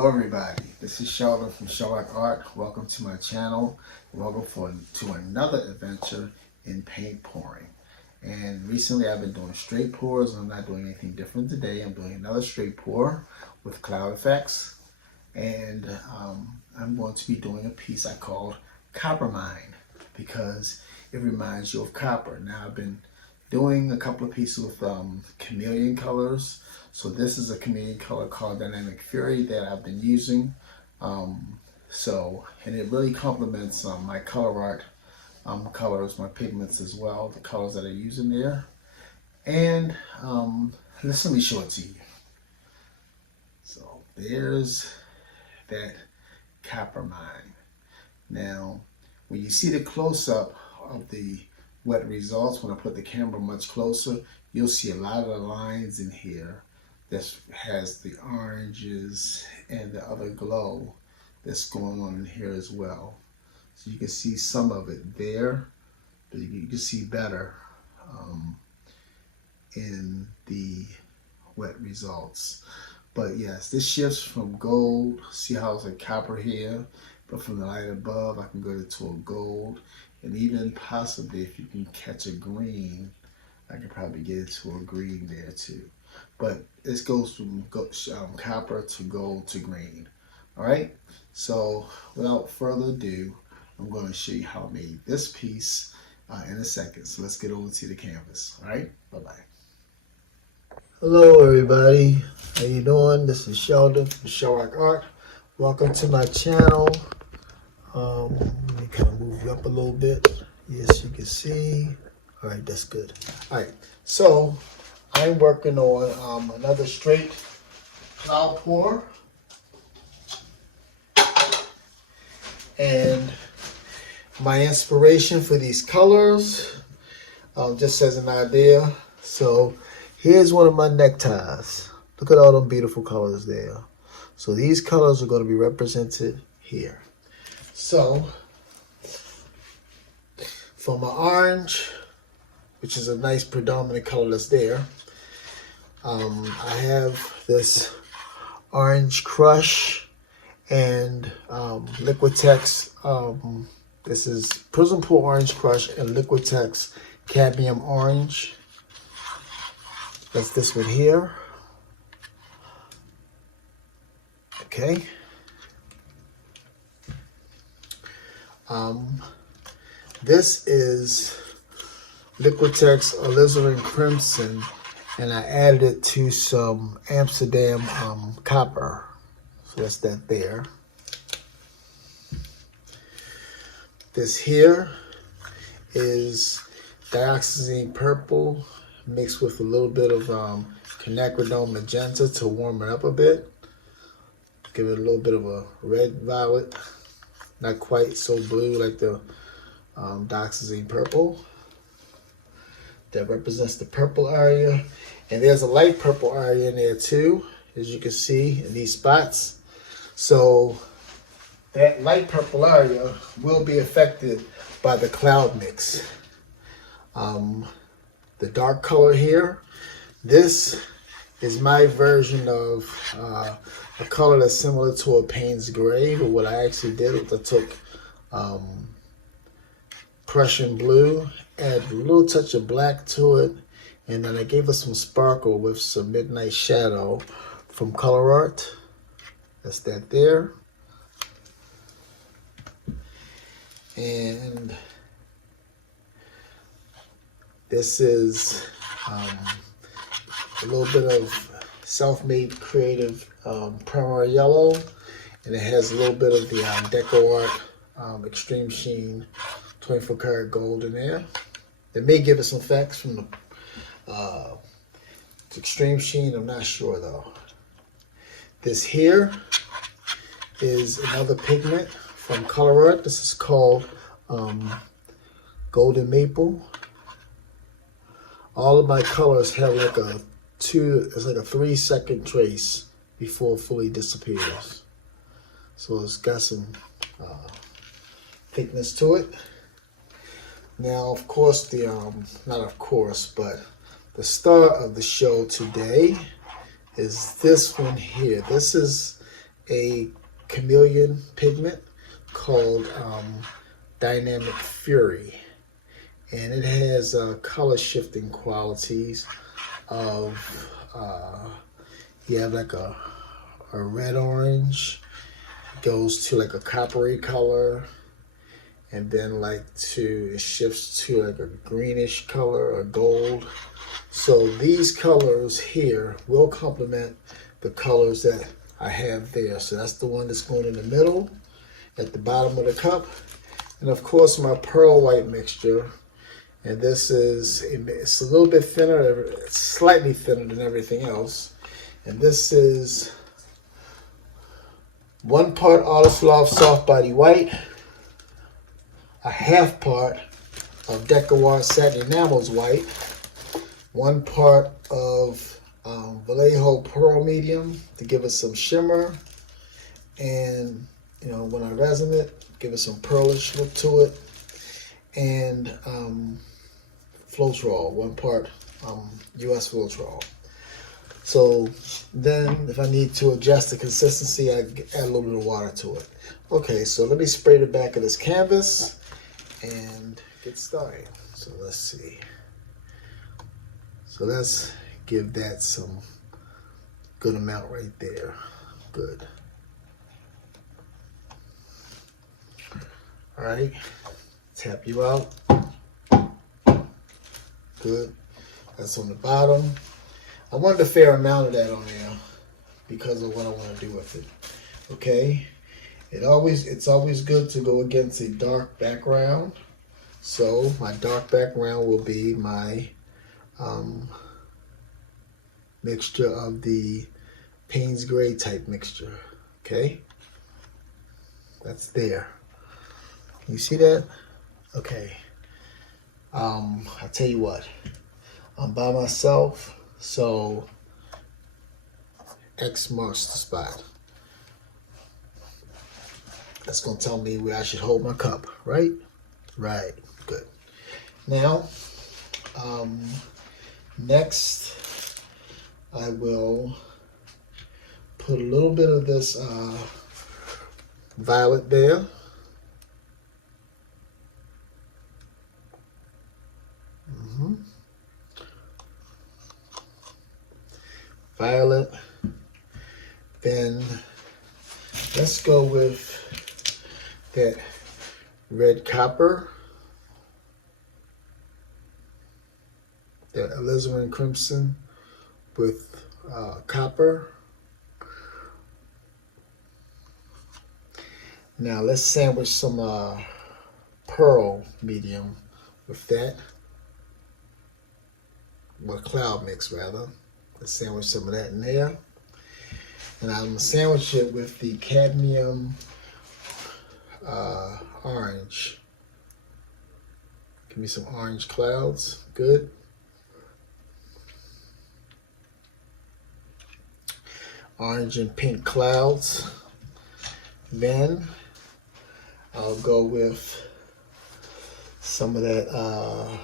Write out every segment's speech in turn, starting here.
Hello everybody, this is Sheldon from ColourArte. Welcome to my channel. Welcome to another adventure in paint pouring. And recently I've been doing straight pours. I'm not doing anything different today. I'm doing another straight pour with cloud effects. And I'm going to be doing a piece I called Copper Mine because it reminds you of copper. Now I've been doing a couple of pieces with chameleon colors. So this is a chameleon color called Dynamic Fury that I've been using. And it really complements my ColourArte colors, my pigments as well, the colors that I use in there. And let me show it to you. So there's that Copper Mine. Now, when you see the close-up of the wet results, when I put the camera much closer, you'll see a lot of the lines in here. This has the oranges and the other glow that's going on in here as well. So you can see some of it there, but you can see better in the wet results. But yes, this shifts from gold. See how it's like copper here, but from the light above, I can go to a gold, and even possibly if you can catch a green, I can probably get it to a green there too. But this goes from copper to gold to green. All right, so without further ado, I'm going to show you how I made this piece in a second. So let's get over to the canvas. All right, bye-bye. Hello everybody, how you doing? This is Sheldon from ColourArte. Welcome to my channel. Let me kind of move you up a little bit. Yes, you can see. All right, that's good. All right, so I'm working on another straight cloud pour. And my inspiration for these colors, just as an idea. So here's one of my neckties. Look at all them beautiful colors there. So these colors are going to be represented here. So for my orange, which is a nice predominant color that's there, I have this Orange Crush and Liquitex. This is Prism Pool Orange Crush and Liquitex Cadmium Orange. That's this one here. Okay. This is Liquitex Alizarin Crimson, and I added it to some Amsterdam copper. So that's that there. This here is Dioxazine Purple mixed with a little bit of Quinacridone Magenta to warm it up a bit. Give it a little bit of a red violet. Not quite so blue like the Dioxazine Purple. That represents the purple area. And there's a light purple area in there too, as you can see in these spots. So that light purple area will be affected by the cloud mix. The dark color here, this is my version of a color that's similar to a Payne's Gray, but what I actually did was I took Prussian blue, add a little touch of black to it, and then I gave it some sparkle with some Midnight Shadow from ColourArte. That's that there. And this is a little bit of Self-Made Creative Primary Yellow, and it has a little bit of the Deco Art Extreme Sheen 24 karat gold in there. It may give it some effects from the Extreme Sheen, I'm not sure though. This here is another pigment from ColourArte. This is called Golden Maple. All of my colors have like it's like a 3-second trace before it fully disappears. So it's got some thickness to it. Now, of course, not of course, but the star of the show today is this one here. This is a Chameleon pigment called Dynamic Fury, and it has color shifting qualities of you have like a red orange, goes to like a coppery color, and then it shifts to like a greenish color or gold. So these colors here will complement the colors that I have there. So that's the one that's going in the middle at the bottom of the cup. And of course my pearl white mixture. And it's a little bit thinner, it's slightly thinner than everything else. And this is 1 part Artist Loft Soft Body White, a half part of Deco Satin Enamels White, 1 part of Vallejo Pearl Medium to give us some shimmer, and when I resin it, give it some pearlish look to it, and Floetrol, 1 part US Floetrol. So then if I need to adjust the consistency, I add a little bit of water to it. Okay, so let me spray the back of this canvas and get started. So let's see. So let's give that some good amount right there. Good. All right, tap you out. Good. That's on the bottom. I wanted a fair amount of that on there because of what I want to do with it. Okay. It's always good to go against a dark background. So my dark background will be my mixture of the Payne's Gray type mixture. Okay. That's there. Can you see that? Okay. I'll tell you what. I'm by myself, so X marks the spot. That's gonna tell me where I should hold my cup, right? Right, good. Now, next I will put a little bit of this violet there. Violet. Then let's go with that red copper, that alizarin crimson with copper. Now let's sandwich some pearl medium with that, or cloud mix rather. Let's sandwich some of that in there. And I'm going to sandwich it with the cadmium orange. Give me some orange clouds. Good. Orange and pink clouds. Then I'll go with some of that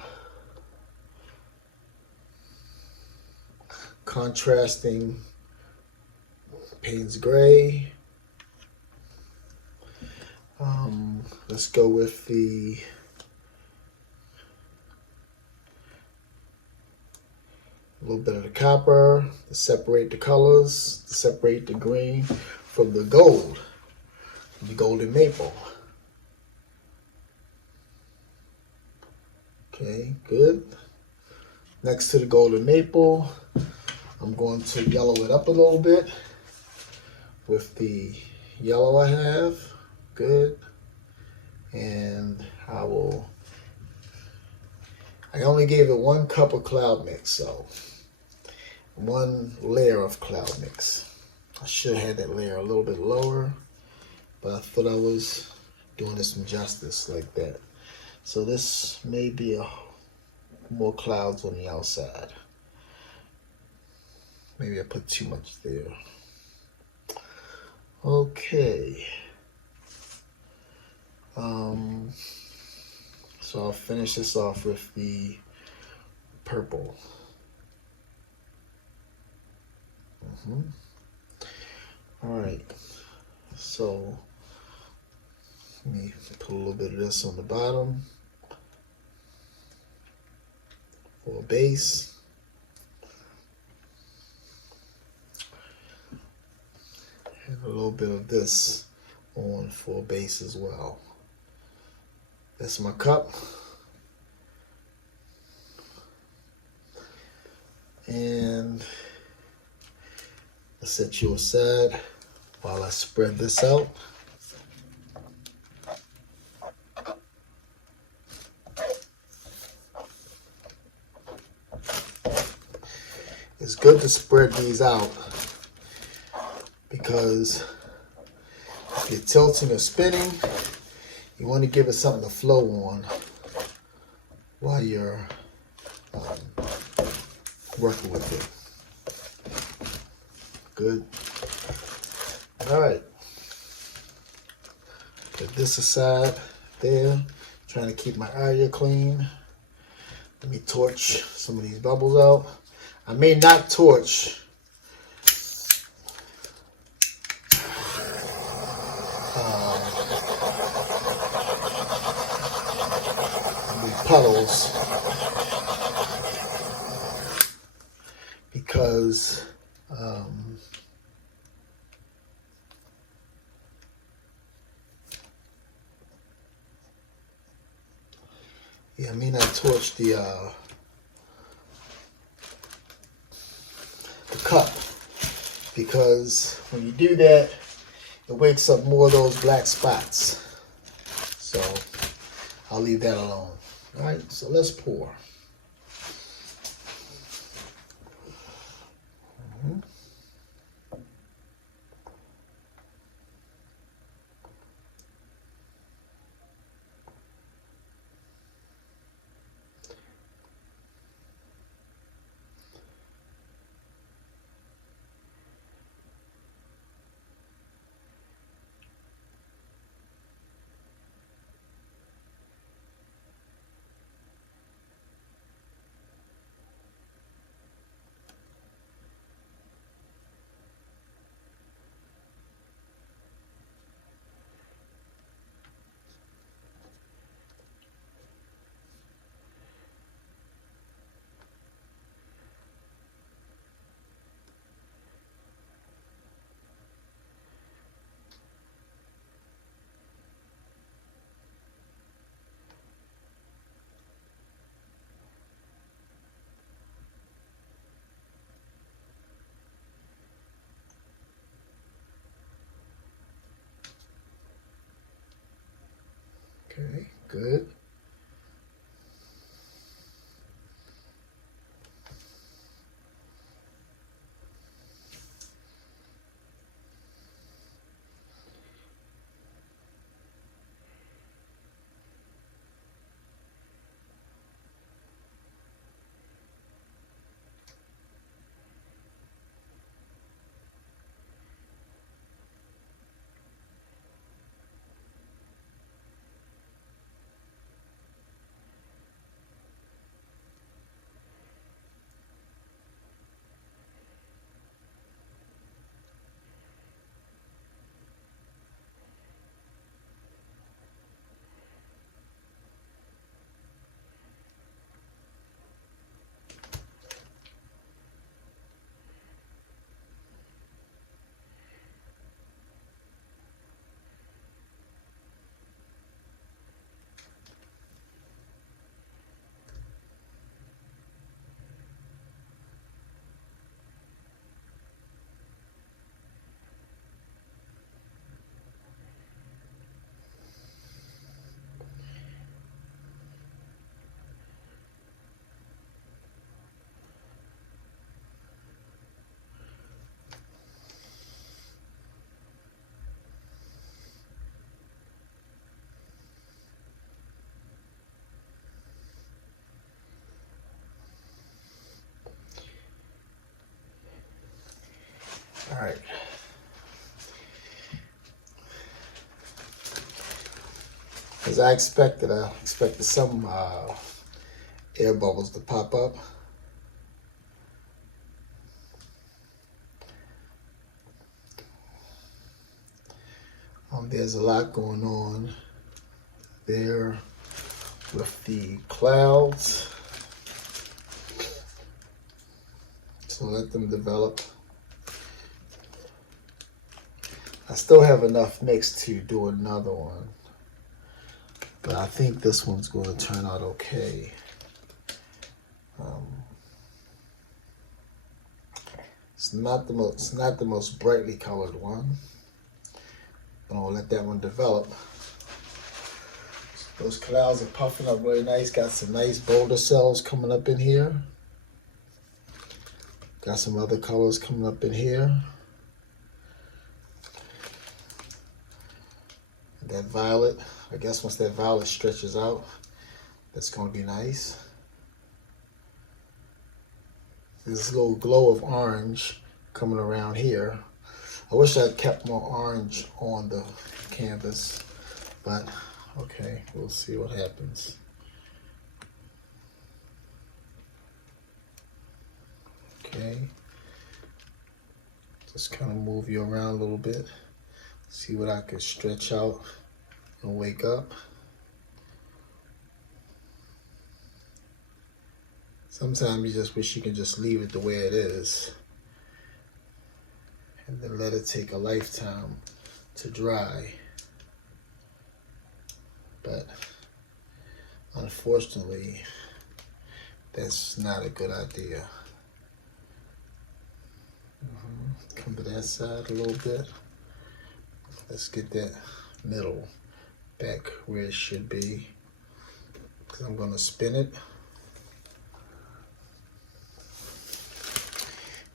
contrasting Payne's Gray. Let's go with the little bit of the copper to separate the colors, to separate the green from the gold, the golden maple. Okay, good. Next to the golden maple, I'm going to yellow it up a little bit with the yellow I have. Good. And I only gave it 1 cup of cloud mix, so 1 layer of cloud mix. I should have had that layer a little bit lower, but I thought I was doing this some justice like that. So this may be more clouds on the outside. Maybe I put too much there. Okay. So I'll finish this off with the purple. All right. So let me put a little bit of this on the bottom for a base. And a little bit of this on for a base as well. That's my cup. And I'll set you aside while I spread this out. It's good to spread these out because if you're tilting or spinning, you want to give it something to flow on while you're working with it. Good. All right. Put this aside there. Trying to keep my area clean. Let me torch some of these bubbles out. I may not torch the puddles because yeah, I may not torch the cup because when you do that, it wakes up more of those black spots. So I'll leave that alone. All right, so let's pour. Okay, good. All right. As I expected some air bubbles to pop up. There's a lot going on there with the clouds. So let them develop. I still have enough mix to do another one, but I think this one's going to turn out okay. It's not the most brightly colored one, but I'll let that one develop. Those clouds are puffing up really nice. Got some nice boulder cells coming up in here. Got some other colors coming up in here. That violet, I guess once that violet stretches out, that's going to be nice. There's this little glow of orange coming around here. I wish I'd kept more orange on the canvas, but okay, we'll see what happens. Okay, just kind of move you around a little bit. See what I could stretch out and wake up. Sometimes you just wish you could just leave it the way it is and then let it take a lifetime to dry. But unfortunately, that's not a good idea. Come to that side a little bit. Let's get that middle back where it should be, because I'm going to spin it.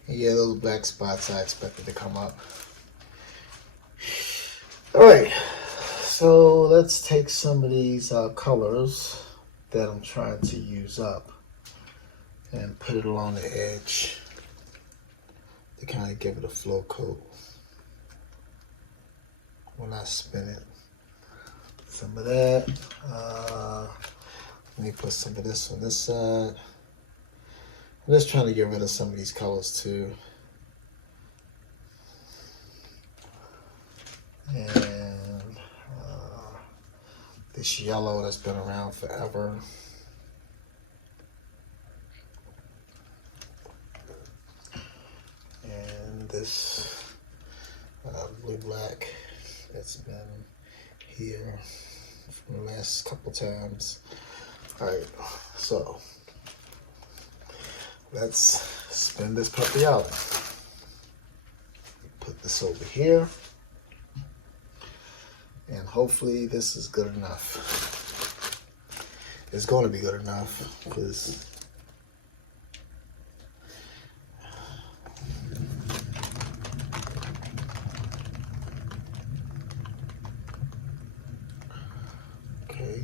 And yeah, those black spots I expected to come up. All right, so let's take some of these colors that I'm trying to use up and put it along the edge to kind of give it a flow coat when I spin it. Some of that. Let me put some of this on this side. I'm just trying to get rid of some of these colors too. And this yellow that's been around forever. And this blue black that's been here for the last couple times. All right, so let's spin this puppy out. Put this over here, and hopefully this is good enough. It's going to be good enough because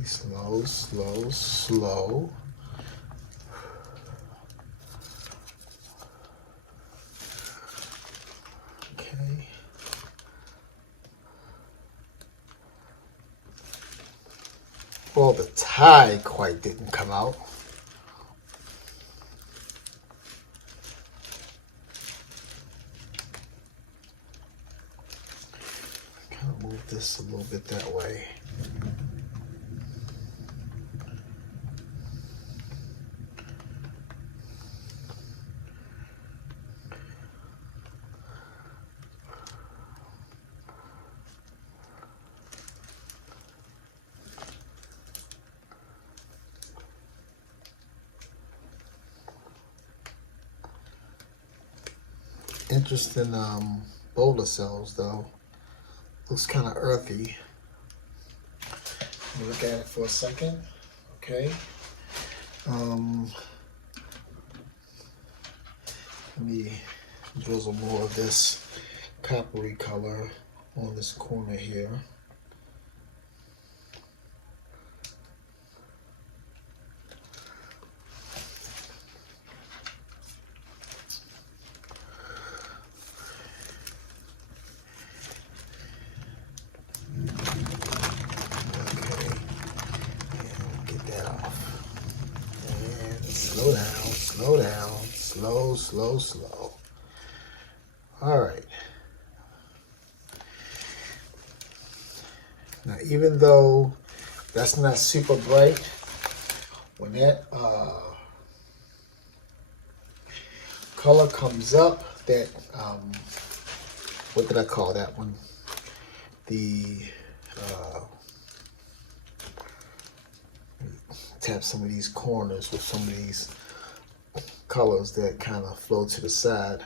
slow, slow, slow. Okay. Well, the tie quite didn't come out. Kind of move this a little bit that way. Interesting boulder cells though. Looks kind of earthy. Let me look at it for a second. Okay. Let me drizzle more of this coppery color on this corner here. Slow down, slow down, slow, slow, slow. All right. even though that's not super bright, when that color comes up, that what did I call that one? The tap some of these corners with some of these colors that kind of flow to the side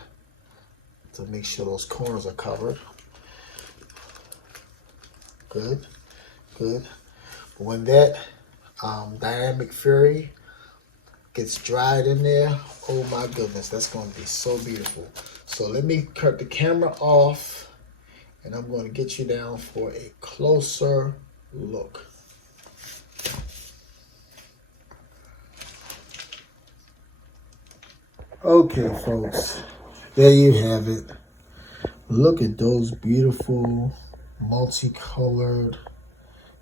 to make sure those corners are covered. Good, good. But when that dynamic fury gets dried in there, oh my goodness, that's going to be so beautiful. So let me cut the camera off, and I'm going to get you down for a closer look. Okay, folks, there you have it. Look at those beautiful multicolored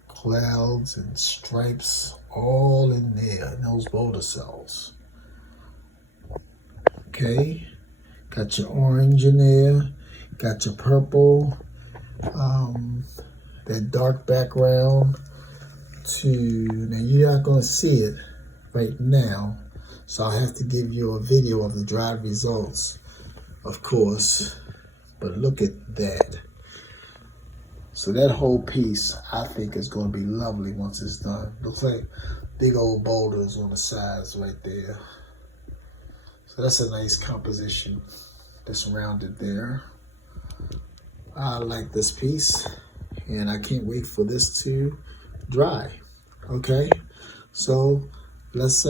clouds and stripes all in there in those boulder cells. Okay, got your orange in there, got your purple, that dark background now you're not going to see it right now, so I'll have to give you a video of the dried results, of course, but look at that. So that whole piece, I think, is going to be lovely once it's done. Looks like big old boulders on the sides right there. So that's a nice composition that's rounded there. I like this piece, and I can't wait for this to dry. Okay, so let's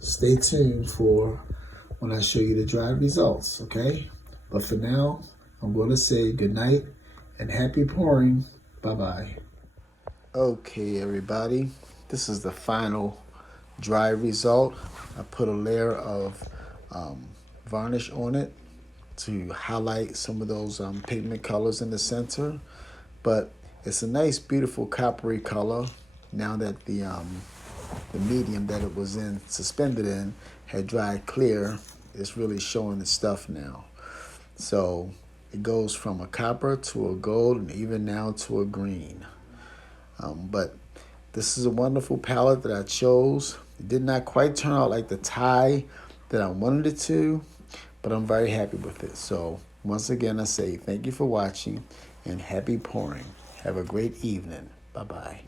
stay tuned for when I show you the dried results. Okay, but for now, I'm going to say good night and happy pouring. Bye-bye. Okay, everybody, this is the final dry result. I put a layer of varnish on it to highlight some of those pigment colors in the center, but it's a nice, beautiful coppery color now that the medium that it was in, suspended in, had dried clear. It's really showing its stuff now. So it goes from a copper to a gold and even now to a green. But this is a wonderful palette that I chose. It did not quite turn out like the tie that I wanted it to, but I'm very happy with it. So once again, I say thank you for watching and happy pouring. Have a great evening. Bye-bye.